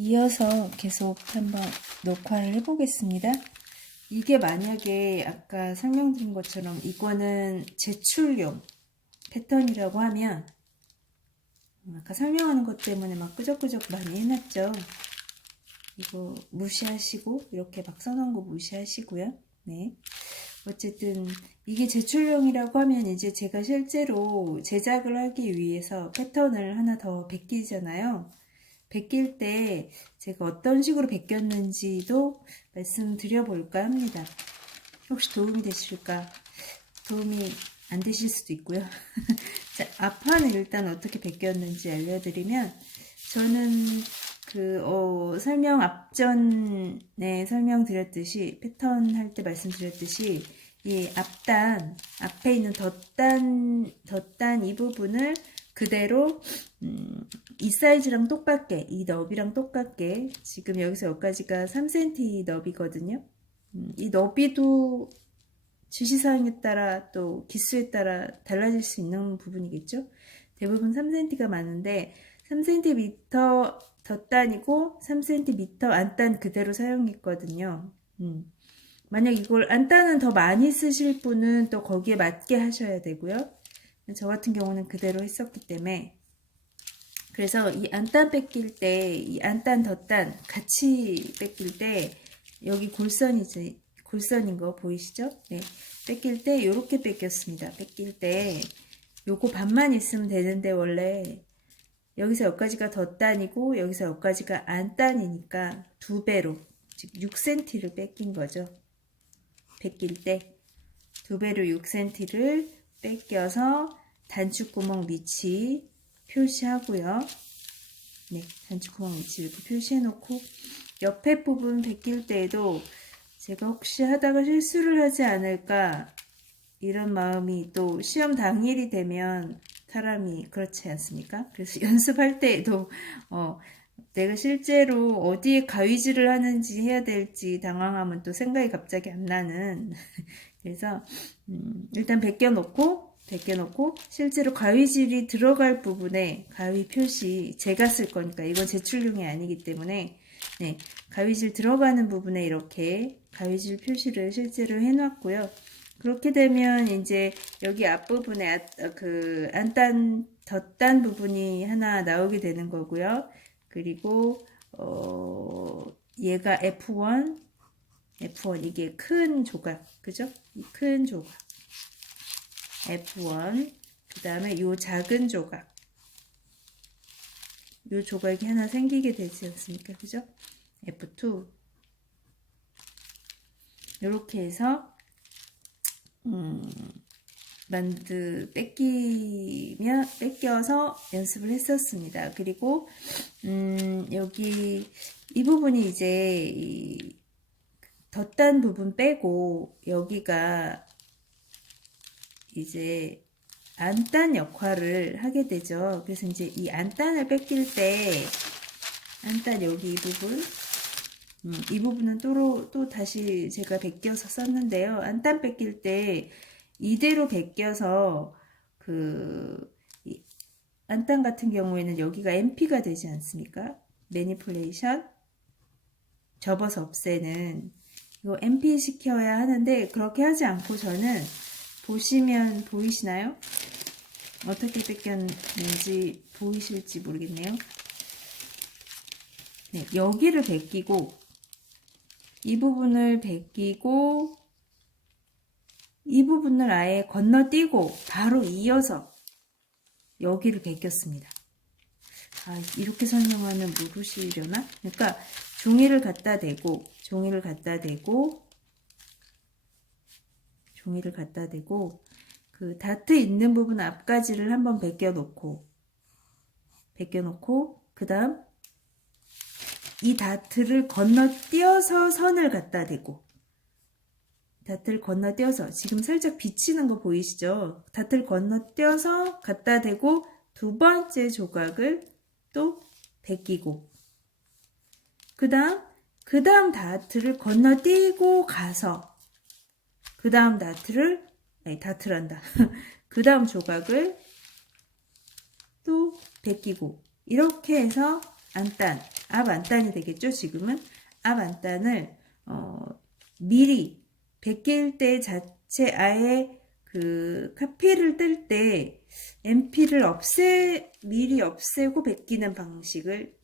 이어서 계속 한번 녹화를 해보겠습니다. 이게 만약에 아까 설명드린 것처럼 이거는 제출용 패턴이라고 하면 아까 설명하는 것 때문에 막 끄적끄적 많이 해놨죠. 이거 무시하시고 이렇게 막 써놓은 거 무시하시고요. 네. 어쨌든 이게 제출용이라고 하면 이제 제가 실제로 제작을 하기 위해서 패턴을 하나 더 베끼잖아요. 베낄 때 제가 어떤 식으로 베꼈는지도 말씀드려 볼까 합니다. 혹시 도움이 되실까? 도움이 안 되실 수도 있고요. 자, 앞판을 일단 어떻게 베꼈는지 알려드리면, 저는 설명 앞전에 설명드렸듯이, 패턴 할 때 말씀드렸듯이, 이 앞단, 앞에 있는 덧단 이 부분을 그대로, 이 사이즈랑 똑같게, 이 너비랑 똑같게, 지금 여기서 여기까지가 3cm 너비거든요. 이 너비도 지시사항에 따라 또 기수에 따라 달라질 수 있는 부분이겠죠. 대부분 3cm가 많은데 3cm 덧단이고 3cm 안단 그대로 사용했거든요. 만약 이걸 안단은 더 많이 쓰실 분은 또 거기에 맞게 하셔야 되고요. 저 같은 경우는 그대로 했었기 때문에, 그래서 이 안단 뺏길 때, 이 안단 덧단 같이 뺏길 때 여기 골선인 거 보이시죠? 네. 뺏길 때 요렇게 뺏겼습니다. 뺏길 때 요거 반만 있으면 되는데, 원래 여기서 여기까지가 덧단이고 여기서 여기까지가 안단이니까 2배로, 즉 6cm를 뺏긴 거죠. 뺏길 때 2배로 6cm를 뺏겨서 단축구멍 위치 표시하고요. 네, 단축구멍 위치 이렇게 표시해 놓고, 옆에 부분 베낄 때에도 제가 혹시 하다가 실수를 하지 않을까 이런 마음이, 또 시험 당일이 되면 사람이 그렇지 않습니까? 그래서 연습할 때에도 내가 실제로 어디에 가위질을 하는지 해야 될지 당황하면 또 생각이 갑자기 안 나는 그래서 일단 베껴놓고 실제로 가위질이 들어갈 부분에 가위 표시, 제가 쓸 거니까 이건 제출용이 아니기 때문에, 네, 가위질 들어가는 부분에 이렇게 가위질 표시를 실제로 해놨고요. 그렇게 되면 이제 여기 앞부분에 안단 덧단 부분이 하나 나오게 되는 거고요. 그리고 얘가 F1 이게 큰 조각, 그죠? 이 큰 조각 F1, 그 다음에 요 작은 조각, 요 조각이 하나 생기게 되지 않습니까? 그죠? F2. 요렇게 해서 뺏겨서 연습을 했었습니다. 그리고 여기 이 부분이 이제 이 덧단 부분 빼고 여기가 이제 안단 역할을 하게 되죠. 그래서 이제 이 안단을 뺏길 때, 안단 여기 이 부분은 또 다시 제가 베껴서 썼는데요. 안단 뺏길 때 이대로 베껴서 안단 같은 경우에는 여기가 MP가 되지 않습니까? 매니플레이션, 접어서 없애는, 이거 MP 시켜야 하는데, 그렇게 하지 않고 저는, 보시면 보이시나요? 어떻게 뺏겼는지 보이실지 모르겠네요. 네, 여기를 베끼고, 이 부분을 베끼고, 이 부분을 아예 건너뛰고 바로 이어서 여기를 베꼈습니다. 아, 이렇게 설명하면 모르시려나? 그러니까 종이를 갖다 대고 그 다트 있는 부분 앞가지를 한번 베껴놓고 그 다음 이 다트를 건너뛰어서 선을 갖다 대고, 다트를 건너뛰어서, 지금 살짝 비치는 거 보이시죠? 다트를 건너뛰어서 갖다 대고 두 번째 조각을 또 베끼고, 그 다음 다트를 건너뛰고 가서 그 다음 그 다음 조각을 또 베끼고, 이렇게 해서 안단, 앞 안단이 되겠죠. 지금은 앞 안단을 미리 베낄 때 자체 아예 그 카피를 뜰 때 MP를 미리 없애고 베끼는 방식을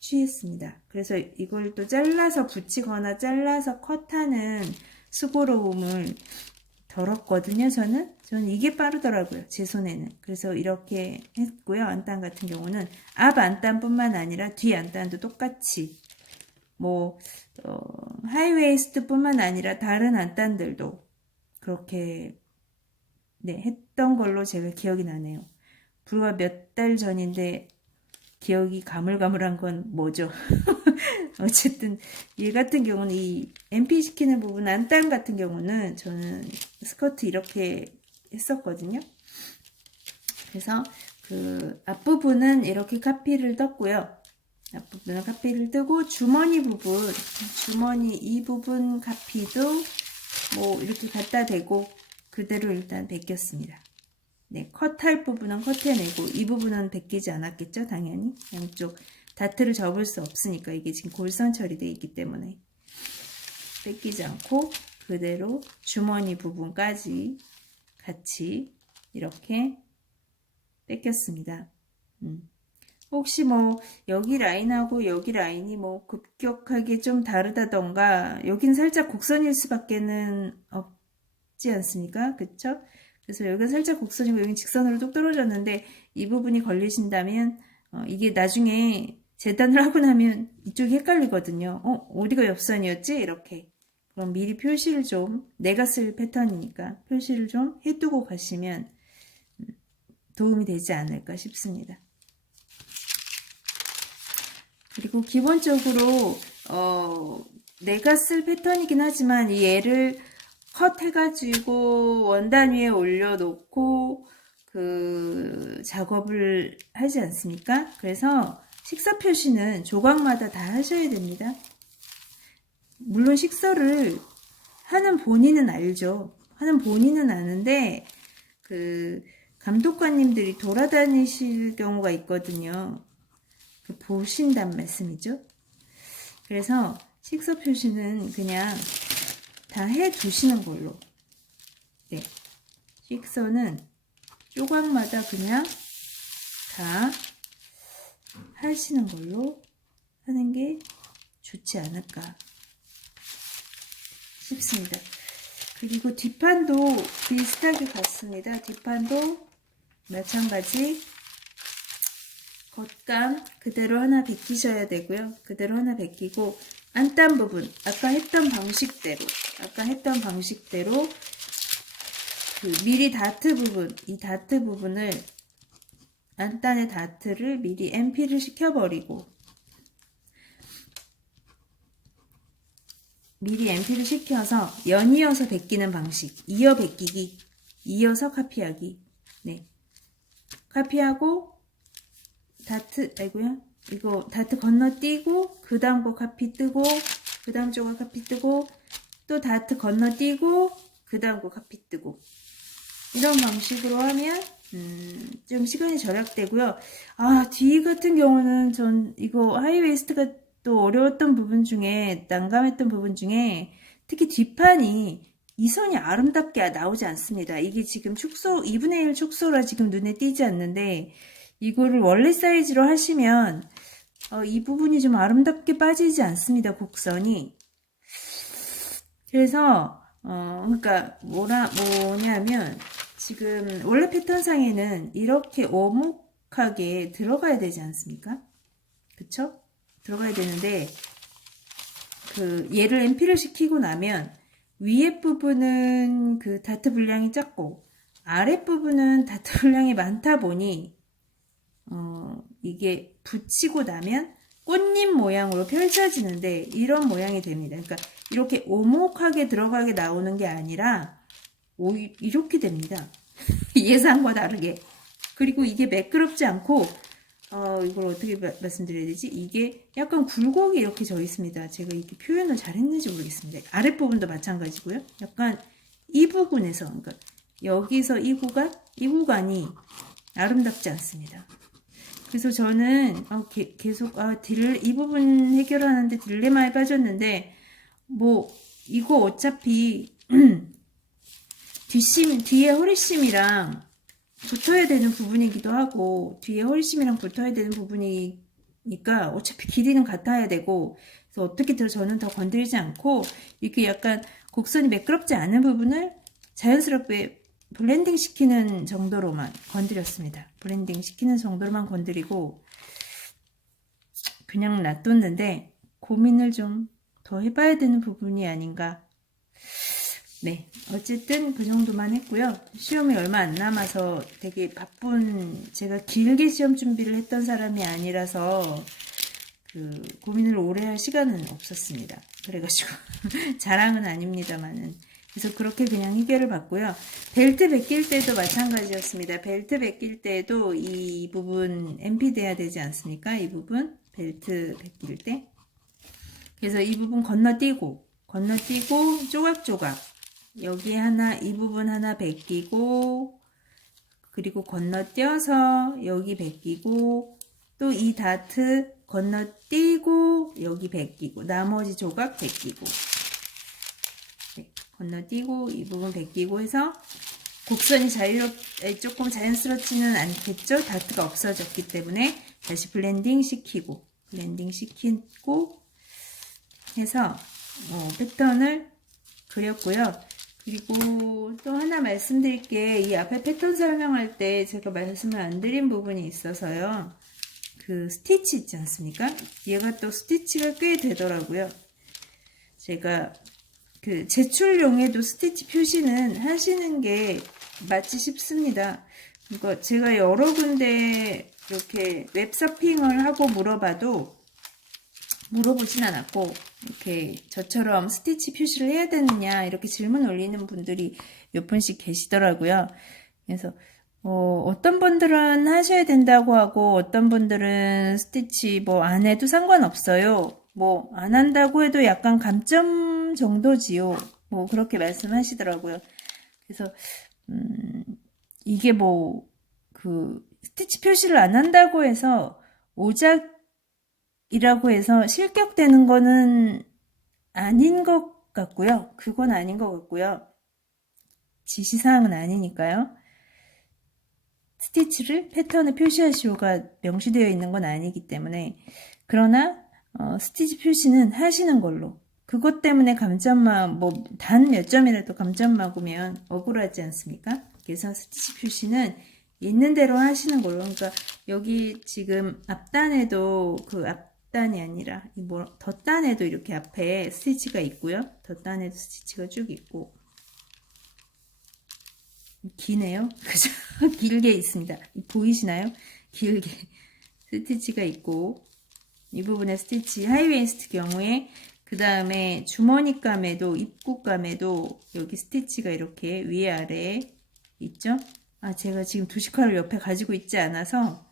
취했습니다. 그래서 이걸 또 잘라서 붙이거나 잘라서 컷하는 수고로움을 덜었거든요. 저는 이게 빠르더라고요. 제 손에는. 그래서 이렇게 했고요. 안단 같은 경우는 앞 안단뿐만 아니라 뒤 안단도 똑같이 하이웨이스트 뿐만 아니라 다른 안단들도 그렇게 했던 걸로 제가 기억이 나네요. 불과 몇 달 전인데 기억이 가물가물한 건 뭐죠? 어쨌든 얘 같은 경우는 이 MP 시키는 부분 안단 같은 경우는 저는 스커트 이렇게 했었거든요. 그래서 그 앞부분은 이렇게 카피를 떴고요. 앞부분은 카피를 뜨고 주머니 이 부분 카피도 이렇게 갖다 대고 그대로 일단 베꼈습니다. 네, 컷할 부분은 컷해내고 이 부분은 베끼지 않았겠죠. 당연히 양쪽 다트를 접을 수 없으니까 이게 지금 골선 처리되어 있기 때문에 뺏기지 않고 그대로 주머니 부분까지 같이 이렇게 뺏겼습니다. 혹시 여기 라인하고 여기 라인이 급격하게 좀 다르다던가 여긴 살짝 곡선일 수밖에는 없지 않습니까? 그쵸? 그래서 여기가 살짝 곡선이고 여기 직선으로 뚝 떨어졌는데 이 부분이 걸리신다면 이게 나중에 재단을 하고 나면 이쪽이 헷갈리거든요. 어디가 옆선이었지? 이렇게. 그럼 미리 표시를 좀 내가 쓸 패턴이니까 표시를 좀 해두고 가시면 도움이 되지 않을까 싶습니다. 그리고 기본적으로 내가 쓸 패턴이긴 하지만 이 얘를 컷 해가지고 원단 위에 올려놓고 그 작업을 하지 않습니까? 그래서 식서 표시는 조각마다 다 하셔야 됩니다. 물론 식서를 하는 본인은 알죠. 하는 본인은 아는데 그 감독관님들이 돌아다니실 경우가 있거든요. 보신단 말씀이죠. 그래서 식서 표시는 그냥 다 해 두시는 걸로. 네. 식서는 조각마다 그냥 다 하시는 걸로 하는 게 좋지 않을까 싶습니다. 그리고 뒷판도 비슷하게 갔습니다. 뒷판도 마찬가지 겉감 그대로 하나 베끼셔야 되고요. 그대로 하나 베끼고 안단 부분 아까 했던 방식대로 그 미리 다트 부분 이 다트 부분을 안단의 다트를 미리 MP를 시켜버리고 미리 MP를 시켜서 연이어서 베끼는 방식 이어 베끼기 이어서 카피하기 네 카피하고 다트 이거 다트 건너뛰고 그 다음 거 카피 뜨고 그 다음 조각 카피 뜨고 또 다트 건너뛰고 그 다음 거 카피 뜨고 이런 방식으로 하면 좀 시간이 절약되고요. 뒤 같은 경우는 전 이거 하이웨이스트가 또 어려웠던 부분 중에 난감했던 부분 중에 특히 뒷판이 이 선이 아름답게 나오지 않습니다. 이게 지금 축소 2분의 1 축소라 지금 눈에 띄지 않는데 이거를 원래 사이즈로 하시면 이 부분이 좀 아름답게 빠지지 않습니다. 곡선이. 그래서 그러니까 뭐냐면 지금 원래 패턴상에는 이렇게 오목하게 들어가야 되지 않습니까? 그쵸? 들어가야 되는데 얘를 MP를 시키고 나면 위에 부분은 그 다트 분량이 작고 아랫 부분은 다트 분량이 많다 보니 이게 붙이고 나면 꽃잎 모양으로 펼쳐지는데 이런 모양이 됩니다. 그러니까 이렇게 오목하게 들어가게 나오는 게 아니라 이렇게 됩니다. 예상과 다르게. 그리고 이게 매끄럽지 않고 이걸 어떻게 말씀드려야 되지? 이게 약간 굴곡이 이렇게 져 있습니다. 제가 이렇게 표현을 잘 했는지 모르겠습니다. 아랫부분도 마찬가지고요. 약간 이 부분에서 그러니까 여기서 이 구간이 아름답지 않습니다. 그래서 저는 계속 이 부분 해결하는데 딜레마에 빠졌는데 뭐 이거 어차피 뒤에 허리심이랑 붙어야 되는 부분이기도 하고 뒤에 허리심이랑 붙어야 되는 부분이니까 어차피 길이는 같아야 되고 그래서 어떻게 저는 더 건드리지 않고 이렇게 약간 곡선이 매끄럽지 않은 부분을 자연스럽게 블렌딩 시키는 정도로만 건드렸습니다. 블렌딩 시키는 정도로만 건드리고 그냥 놔뒀는데 고민을 좀 더 해봐야 되는 부분이 아닌가. 네, 어쨌든 그 정도만 했고요. 시험이 얼마 안 남아서 되게 제가 길게 시험 준비를 했던 사람이 아니라서 고민을 오래 할 시간은 없었습니다. 그래가지고 자랑은 아닙니다만은 그래서 그렇게 그냥 해결을 받고요. 벨트 벗길 때도 마찬가지였습니다. 벨트 벗길 때도 이 부분 MP 돼야 되지 않습니까? 이 부분 벨트 벗길 때 그래서 이 부분 건너뛰고 조각조각 여기 하나 이 부분 하나 벗기고 그리고 건너뛰어서 여기 벗기고 또 이 다트 건너뛰고 여기 벗기고 나머지 조각 벗기고 네, 건너뛰고 이 부분 벗기고 해서 곡선이 조금 자연스럽지는 않겠죠. 다트가 없어졌기 때문에 다시 블렌딩 시키고 해서 패턴을 그렸고요. 그리고 또 하나 말씀드릴 게 이 앞에 패턴 설명할 때 제가 말씀을 안 드린 부분이 있어서요. 그 스티치 있지 않습니까? 얘가 또 스티치가 꽤 되더라고요. 제가 제출용에도 스티치 표시는 하시는 게 맞지 싶습니다. 그러니까 제가 여러 군데 이렇게 웹서핑을 하고 물어보진 않았고 이렇게 저처럼 스티치 표시를 해야 되느냐 이렇게 질문 올리는 분들이 몇 분씩 계시더라고요. 그래서 어떤 분들은 하셔야 된다고 하고 어떤 분들은 스티치 안 해도 상관없어요. 안 한다고 해도 약간 감점 정도지요. 그렇게 말씀하시더라고요. 그래서 이게 스티치 표시를 안 한다고 해서 오작이라고 해서 실격되는 거는 아닌 것 같고요. 그건 아닌 것 같고요. 지시사항은 아니니까요. 스티치를 패턴을 표시하시오가 명시되어 있는 건 아니기 때문에 그러나 스티치 표시는 하시는 걸로 그것 때문에 감점만 단 몇 점이라도 감점 먹으면 억울하지 않습니까? 그래서 스티치 표시는 있는 대로 하시는 걸로 그러니까 여기 지금 앞단에도 앞단이 아니라 덧단에도 이렇게 앞에 스티치가 있고요. 덧단에도 스티치가 쭉 있고 기네요. 그죠? 길게 있습니다. 보이시나요? 길게 스티치가 있고 이 부분에 스티치 하이웨이스트 경우에 그 다음에 주머니감에도 입구감에도 여기 스티치가 이렇게 위에 아래에 있죠? 제가 지금 도시카를 옆에 가지고 있지 않아서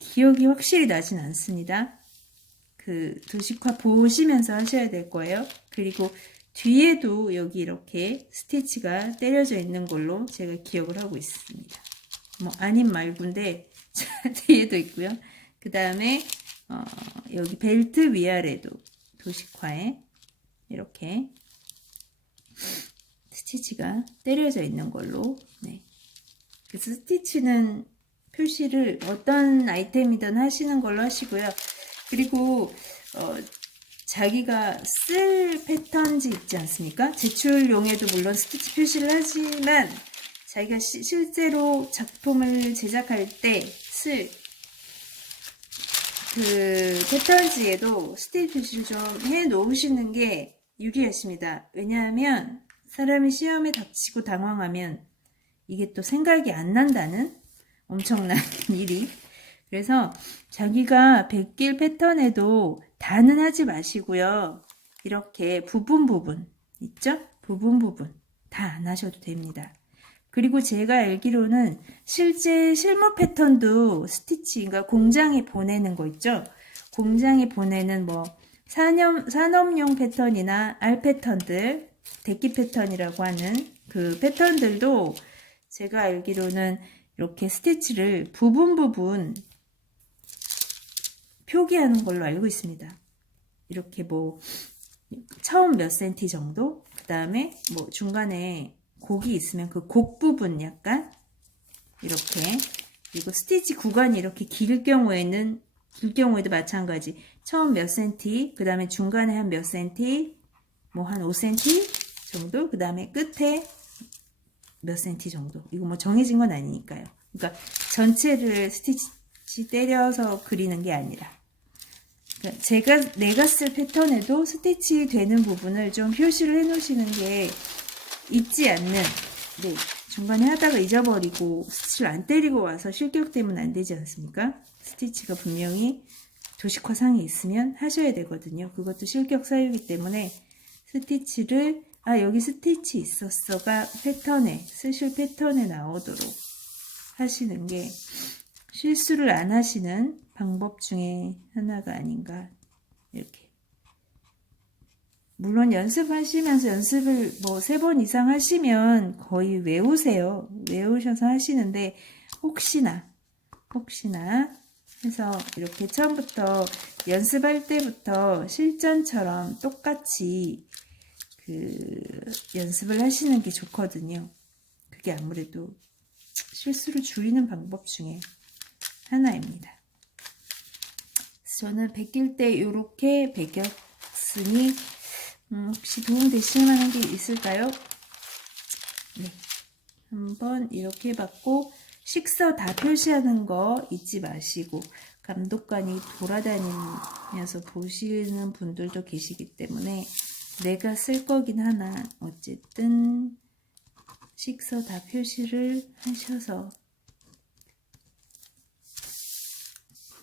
기억이 확실히 나진 않습니다. 도시카 보시면서 하셔야 될 거예요. 그리고 뒤에도 여기 이렇게 스티치가 때려져 있는 걸로 제가 기억을 하고 있습니다. 아닌 말고인데 뒤에도 있고요. 그 다음에 여기 벨트 위아래도 도식화에 이렇게 스티치가 때려져 있는 걸로 네. 그래서 스티치는 표시를 어떤 아이템이든 하시는 걸로 하시고요. 그리고 자기가 쓸 패턴지 있지 않습니까? 제출용에도 물론 스티치 표시를 하지만 자기가 실제로 작품을 제작할 때 쓸 패턴지에도 스티치 표시를 좀 해 놓으시는 게 유리하십니다. 왜냐하면 사람이 시험에 닥치고 당황하면 이게 또 생각이 안 난다는 엄청난 일이 그래서 자기가 벗길 패턴에도 다는 하지 마시고요. 이렇게 부분 있죠? 부분 다 안 하셔도 됩니다. 그리고 제가 알기로는 실제 실무 패턴도 스티치, 그러니까 공장에 보내는 거 있죠? 공장에 보내는 산업용 패턴이나 알 패턴들, 데끼 패턴이라고 하는 그 패턴들도 제가 알기로는 이렇게 스티치를 부분 표기하는 걸로 알고 있습니다. 이렇게 뭐 처음 몇 센티 정도, 그 다음에 뭐 중간에 곡이 있으면 그 곡 부분 약간 이렇게, 그리고 스티치 구간이 이렇게 길 경우에도 마찬가지. 처음 몇 센티, 그 다음에 중간에 한 몇 센티, 뭐 한 5cm 정도, 그 다음에 끝에 몇 센티 정도. 이거 뭐 정해진 건 아니니까요. 그러니까 전체를 스티치 때려서 그리는 게 아니라, 그러니까 내가 쓸 패턴에도 스티치 되는 부분을 좀 표시를 해 놓으시는 게 잊지 않는, 네, 중간에 하다가 잊어버리고 스티치를 안 때리고 와서 실격되면 안 되지 않습니까? 스티치가 분명히 도식화상에 있으면 하셔야 되거든요. 그것도 실격 사유이기 때문에 스티치를, 여기 스티치 있었어가 쓰실 패턴에 나오도록 하시는 게 실수를 안 하시는 방법 중에 하나가 아닌가, 이렇게. 물론 연습하시면서 연습을 뭐 3번 이상 하시면 거의 외우세요. 외우셔서 하시는데 혹시나 해서 이렇게 처음부터 연습할 때부터 실전처럼 똑같이 연습을 하시는 게 좋거든요. 그게 아무래도 실수를 줄이는 방법 중에 하나입니다. 저는 베낄 때 이렇게 베꼈으니 혹시 도움 되실 만한 게 있을까요? 네, 한번 이렇게 해봤고, 식서 다 표시하는 거 잊지 마시고, 감독관이 돌아다니면서 보시는 분들도 계시기 때문에 내가 쓸 거긴 하나 어쨌든 식서 다 표시를 하셔서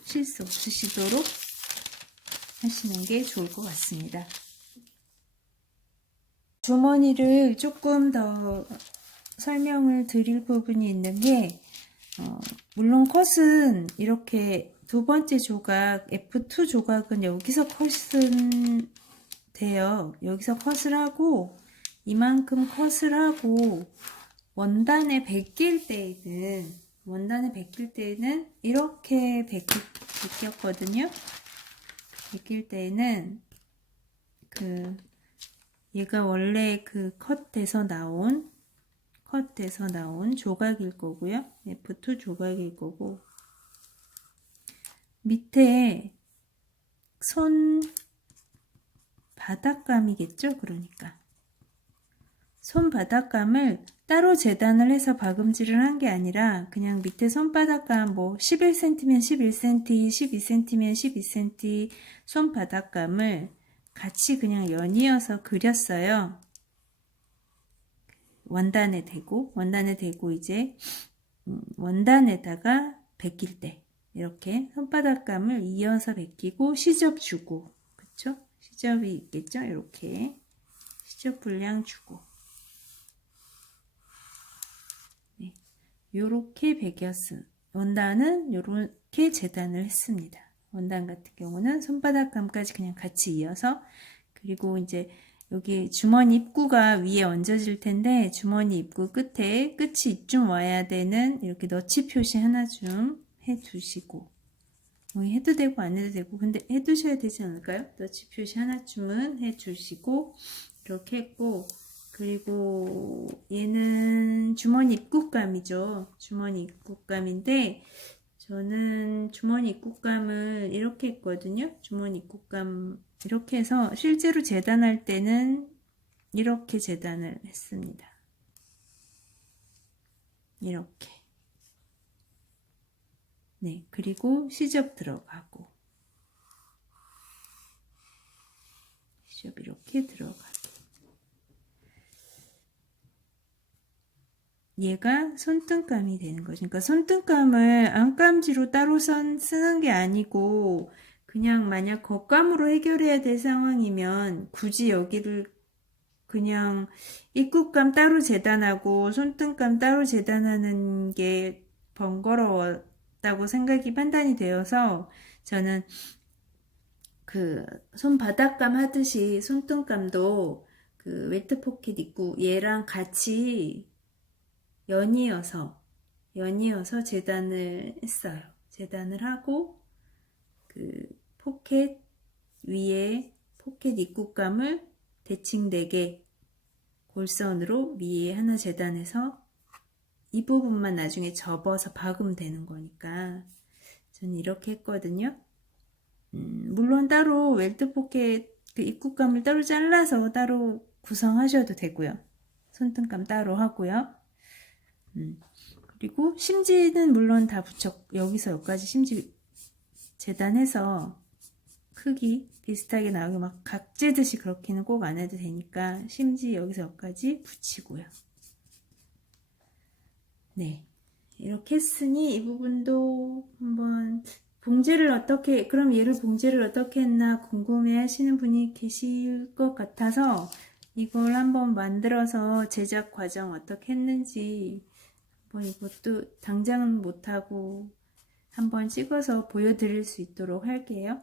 실수 없으시도록 하시는 게 좋을 것 같습니다. 주머니를 조금 더 설명을 드릴 부분이 있는 게, 물론 컷은 이렇게 두 번째 조각, F2 조각은 여기서 컷은 돼요. 여기서 컷을 하고, 이만큼 컷을 하고, 원단에 베낄 때에는 이렇게 베꼈거든요. 베낄 때에는 얘가 원래 컷돼서 나온 조각일 거고요. F2 조각일 거고, 밑에 손 바닥감이겠죠? 그러니까 손 바닥감을 따로 재단을 해서 박음질을 한 게 아니라 그냥 밑에 손바닥감 뭐 11cm면 11cm, 12cm면 12cm 손 바닥감을 같이 그냥 연이어서 그렸어요. 원단에 대고 이제 원단에다가 베낄 때 이렇게 손바닥감을 이어서 베끼고 시접 주고, 그쵸? 시접이 있겠죠? 이렇게 시접 분량 주고, 네, 요렇게 베꼈은 원단은 요렇게 재단을 했습니다. 원단 같은 경우는 손바닥감까지 그냥 같이 이어서, 그리고 이제 여기 주머니 입구가 위에 얹어질 텐데 주머니 입구 끝에 끝이 이쯤 와야 되는 이렇게 너치 표시 하나 좀 해두시고, 해도 되고 안 해도 되고, 근데 해두셔야 되지 않을까요? 너치 표시 하나쯤은 해주시고, 이렇게 했고, 그리고 얘는 주머니 입구감이죠. 주머니 입구감인데 저는 주머니 입구감을 이렇게 했거든요. 주머니 입구감 이렇게 해서 실제로 재단할 때는 이렇게 재단을 했습니다. 이렇게. 네, 그리고 시접 들어가고, 시접 이렇게 들어가고, 얘가 손등감이 되는 거죠. 그러니까 손등감을 안감지로 따로 쓰는 게 아니고 그냥 만약 겉감으로 해결해야 될 상황이면 굳이 여기를 그냥 입구감 따로 재단하고 손등감 따로 재단하는 게 번거로웠다고 판단이 되어서 저는 손바닥감 하듯이 손등감도 웨트 포켓 입구 얘랑 같이 연이어서 재단을 했어요. 재단을 하고 포켓 위에 포켓 입구감을 대칭 4개 골선으로 위에 하나 재단해서 이 부분만 나중에 접어서 박으면 되는 거니까 저는 이렇게 했거든요. 물론 따로 웰트 포켓 그 입구감을 따로 잘라서 따로 구성하셔도 되고요. 손등감 따로 하고요. 그리고 심지는 물론 다 여기서 여기까지 심지 재단해서 크기 비슷하게 나오게 막 각재듯이 그렇게는 꼭 안 해도 되니까 심지 여기서 여기까지 붙이고요. 네, 이렇게 했으니 이 부분도 한번 그럼 얘를 봉제를 어떻게 했나 궁금해 하시는 분이 계실 것 같아서 이걸 한번 만들어서 제작 과정 어떻게 했는지 한번 이것도 당장은 못하고 한번 찍어서 보여드릴 수 있도록 할게요.